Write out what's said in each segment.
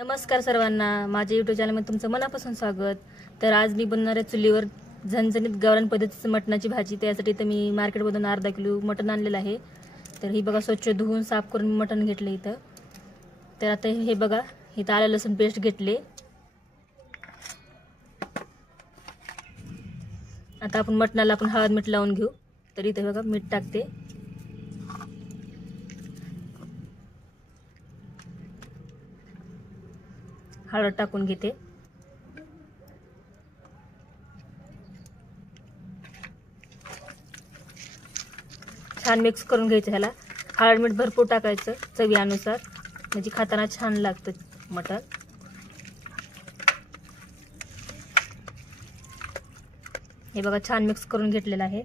नमस्कार सर्वांना, माझ्या YouTube चॅनलमध्ये तुमचं मनापासून स्वागत। तर आज मी बनवणार आहे चुलीवर झणझणीत गावरान पद्धतीची मटणाची भाजी। त्यासाठी तर मी मार्केटमधून अर्धा किलो मटण आणलेलं आहे। तर ही बघा, स्वच्छ धुवून साफ करून मटण घेतले इथं। तर आता हे बघा, इथं आलं लसूण पेस्ट घेतले। आता आपण मटणाला हळद मीठ लावून घेऊ। तर इथे बघा मीठ टाकते, हळद टाकून घेते। छान मिक्स करून घ्यायचं। ह्याला हळद मीठ भरपूर टाकायचं चवीनुसार, म्हणजे खाताना छान लागतं मटण। हे बघा छान मिक्स करून घेतलेलं आहे।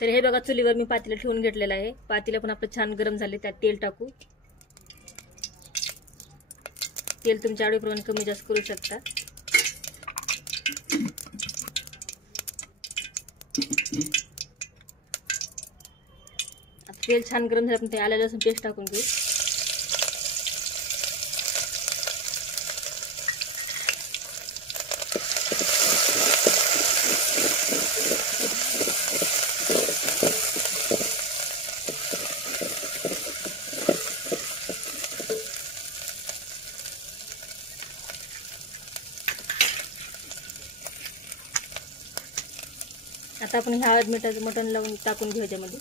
तर हे बघा, चुलीवर मी पातेलं ठेवून घेतलेलं आहे। पातेलं पण आपलं छान गरम झाले, त्यात तेल टाकू। तेल तुमच्या आवडीप्रमाणे कमी जास्त करू शकता। आता तेल छान गरम झालं, आपण ते आलं लसूण पेस्ट टाकून घेऊ। आता आपण हळद मिठाचं मटण लावून टाकून घेऊ त्यामध्ये।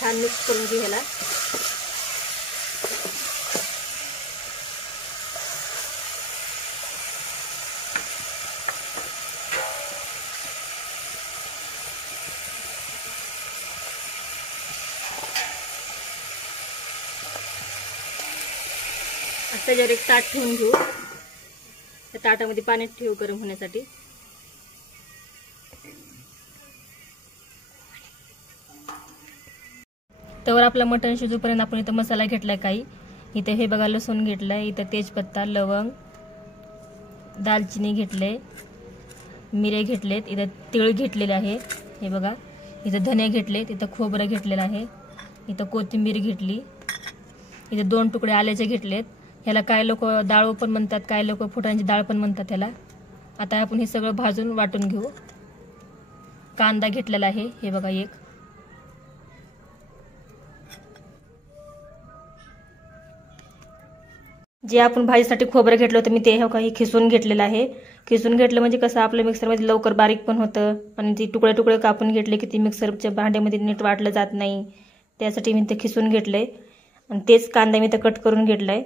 छान मिक्स करून घेऊ ह्याला। त्याच्यावर एक ताट ठेवून घेऊ। त्या ताटामध्ये पाणी ठेवू गरम होण्यासाठी। तर आपला मटण शिजूपर्यंत आपण इथं मसाला घेतलाय काही। इथे हे बघा लसूण घेतलाय, इथं तेजपत्ता, लवंग, दालचिनी घेतले, मिरे घेतलेत, इथं तीळ घेतलेले आहे। हे बघा, इथं धने घेतलेत, इथं खोबरं घेतलेलं आहे, इथं कोथिंबीर घेतली, इथं 2 तुकडे आल्याचे घेतलेत। ह्याला काय लोक डाळ पण म्हणतात, काय लोक फुटाण्याची डाळ पण म्हणतात ह्याला। आता आपण हे सगळं भाजून वाटून घेऊ। कांदा घेतलेला आहे, हे बघा एक। जे आपण भाजीसाठी खोबरं घेतलं होतं मी, ते हे काही खिसून घेतलेलं आहे। खिसून घेतलं म्हणजे कसं आपलं मिक्सरमध्ये लवकर बारीक पण होतं, आणि ती तुकडे तुकडे कापून घेतले की ती मिक्सरच्या भांड्यामध्ये नीट वाटलं जात नाही, त्यासाठी मी ते खिसून घेतलंय। आणि तेच कांदा मी तर कट करून घेतलाय।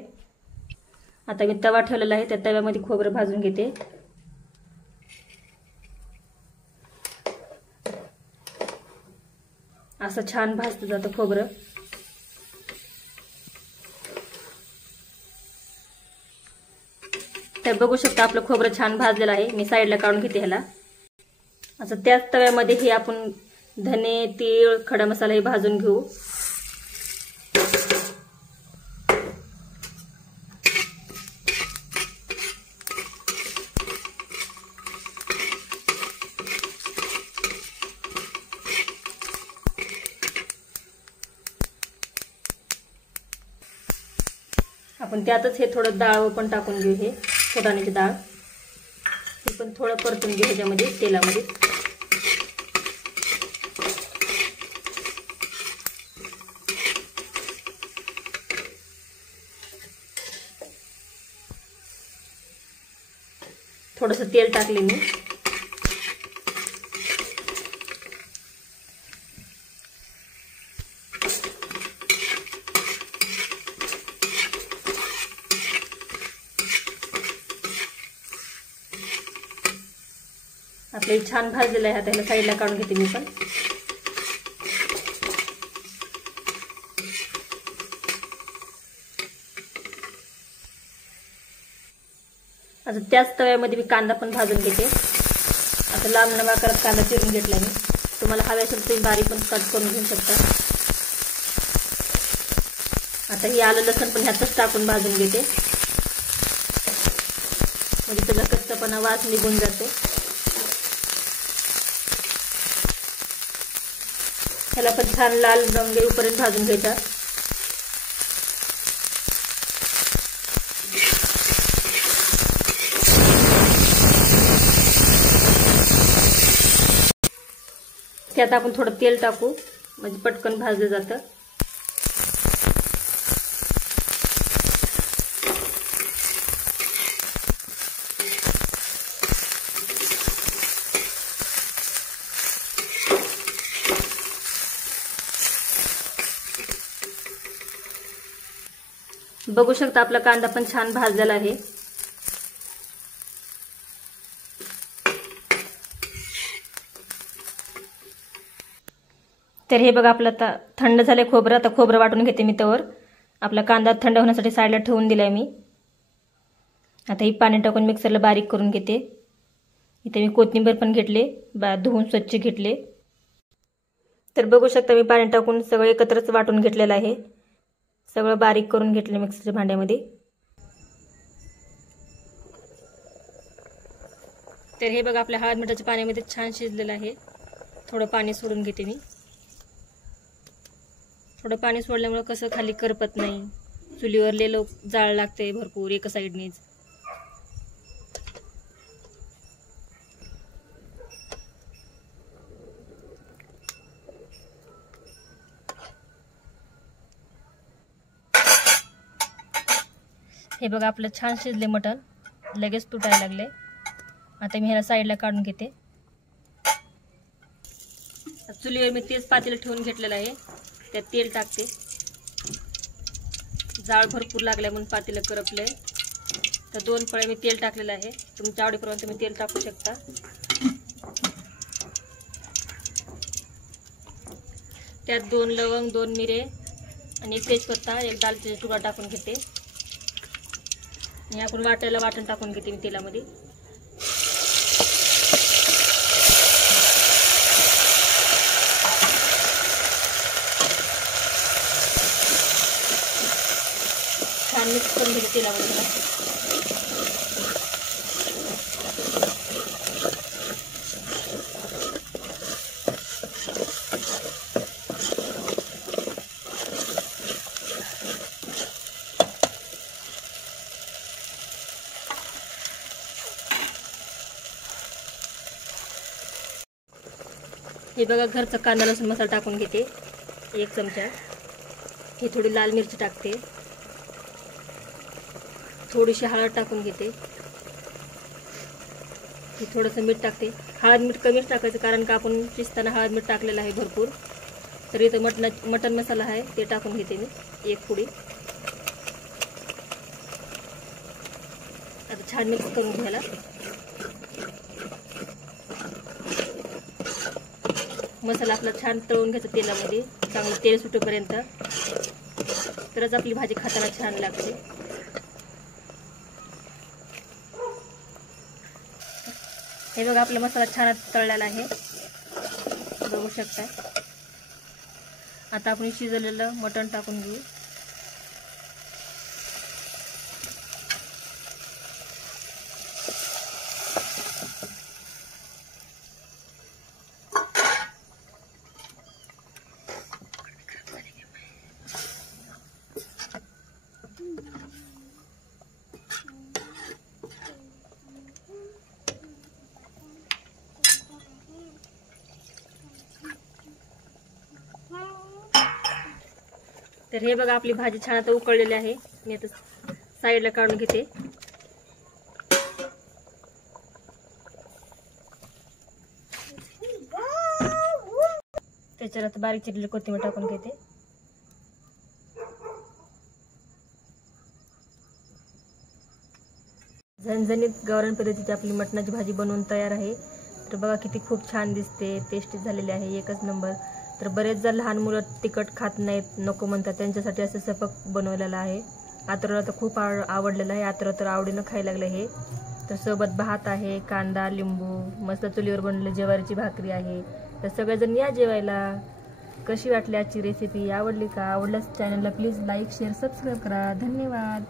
आता मी तवा ठेवलेला आहे, त्या तव्यामध्ये खोबरं भाजून घेते। असं छान भाजलं जातं खोबरं। तर बघू शकता आपलं खोबरं छान भाजलेलं आहे। मी साईडला काढून घेते ह्याला। असं त्याच तव्यामध्ये हे आपण धने, तीळ, खडा मसाला हे भाजून घेऊ। आपण त्यातच हे थोडं डाळ पण टाकून घेऊ, हे फुटाण्याची डाळ, हे पण थोडं परतून घेऊ ह्याच्यामध्ये तेलामध्ये। थोडंसं तेल टाकले मी। आपलं छान भाजलेलं आहे, त्याला साईडला काढून घेते मी पण। आता त्याच तव्यामध्ये मी कांदा पण भाजून घेते। आता लांब आकारात कांदा चिरून घेतला मी। तुम्हाला हवे असेल तर बारीक पण कट करून घेऊ शकता। आता ही आलं लसूण पण ह्यातच टाकून भाजून घेते, म्हणजे सगळा कच्चापणा वास निघून जातो. ह्याला पण छान लाल रंग येऊपर्यंत भाजून घ्यायचा. त्यात आपण थोडं तेल टाकू, म्हणजे पटकन भाजलं जातं. बघू शकता आपला कांदा पण छान भाजलेला आहे. तर हे बघा आपलं आता थंड झालंय खोबरं. आता खोबरं वाटून घेते मी. तवर आपला कांदा थंड होण्यासाठी साईडला ठेवून दिलाय मी. आता ही पाणी टाकून मिक्सरला बारीक करून घेते. इथे मी कोथिंबीर पण घेतले, धुवून स्वच्छ घेतले. तर बघू शकता मी पाणी टाकून सगळं एकत्रच वाटून घेतलेलं आहे. सगळं बारीक करून घेतलं मिक्सरच्या भांड्यामध्ये. तर हे बघा आपल्या हळद मिठाच्या पाण्यामध्ये छान शिजलेलं आहे. थोडं पाणी सोडून घेते मी. थोडं पाणी सोडल्यामुळे कसं खाली करपत नाही, चुलीवर लेलो जाळ लागते भरपूर एका साईडनीच. हे बघा आपलं छान शिजले मटण, लगेच तुटायला लागले. आता मी ह्याला साईडला काढून घेते. चुलीवर मी तेच पातेलं ठेवून घेतलेलं आहे. त्यात तेल टाकते. जाळ भरपूर लागलाय म्हणून पातेलं करपलंय. तर 2 पळे मी तेल टाकलेलं आहे. तुमच्या आवडीप्रमाणे तुम्ही तेल टाकू शकता. त्यात 2 लवंग, 2 मिरे आणि 1 तेजपत्ता, 1 दालचिनीचा तुकडा टाकून घेते. आणि आपण वाटण टाकून घेते मी तेलामध्ये. छान मिक्स करून घेते तेलामध्ये. हे बघा घरचा कांदा लसूण मसाला टाकून घेते 1 चमचा. हे थोडी लाल मिरची टाकते. थोडीशी हळद टाकून घेते. हे थोडंसं मीठ टाकते. हळद मीठ कमीच टाकायचं, कारण का आपण शिजताना हळद मीठ टाकलेलं आहे भरपूर. तर इथं मटण मसाला आहे ते टाकून घेते मी 1 पुडी. आता छान मिक्स करून घ्यायला. मसाला आपला छान तळून घ्यायचा तेलामध्ये, चांगलं तेल सुटेपर्यंत. तरच आपली भाजी खाताना छान लागते. हे बघा आपला मसाला छान तळलेला आहे, बघू शकता. आता आपण शिजलेलं मटण टाकून घेऊ. तर हे बघा आपली भाजी छान आता उकळलेली आहे. मी आता साईडला काढून घेते. त्याच्यावर आता बारीक चिरलेली कोथिंबीर टाकून घेते. झणझणीत गावरान पद्धतीची आपली मटणाची भाजी बनवून तयार आहे. तर बघा किती खूप छान दिसते, टेस्टी झालेली आहे, एकच नंबर. तर बरेच जण लहान मुलं तिखट खात नाहीत, नको म्हणतात, त्यांच्यासाठी असं सपक बनवलेलं आहे. आतरला तर खूप आवडलेलं आहे. आतर तर आवडीनं खायला लागलं हे. तर सोबत भात आहे, कांदा, लिंबू, मस्त चुलीवर बनलेली ज्वारीची भाकरी आहे. तर सगळेजण या जेवायला. कशी वाटली आजची रेसिपी, आवडली का? आवडल्यास चॅनलला प्लीज लाईक शेअर सबस्क्राईब करा. धन्यवाद.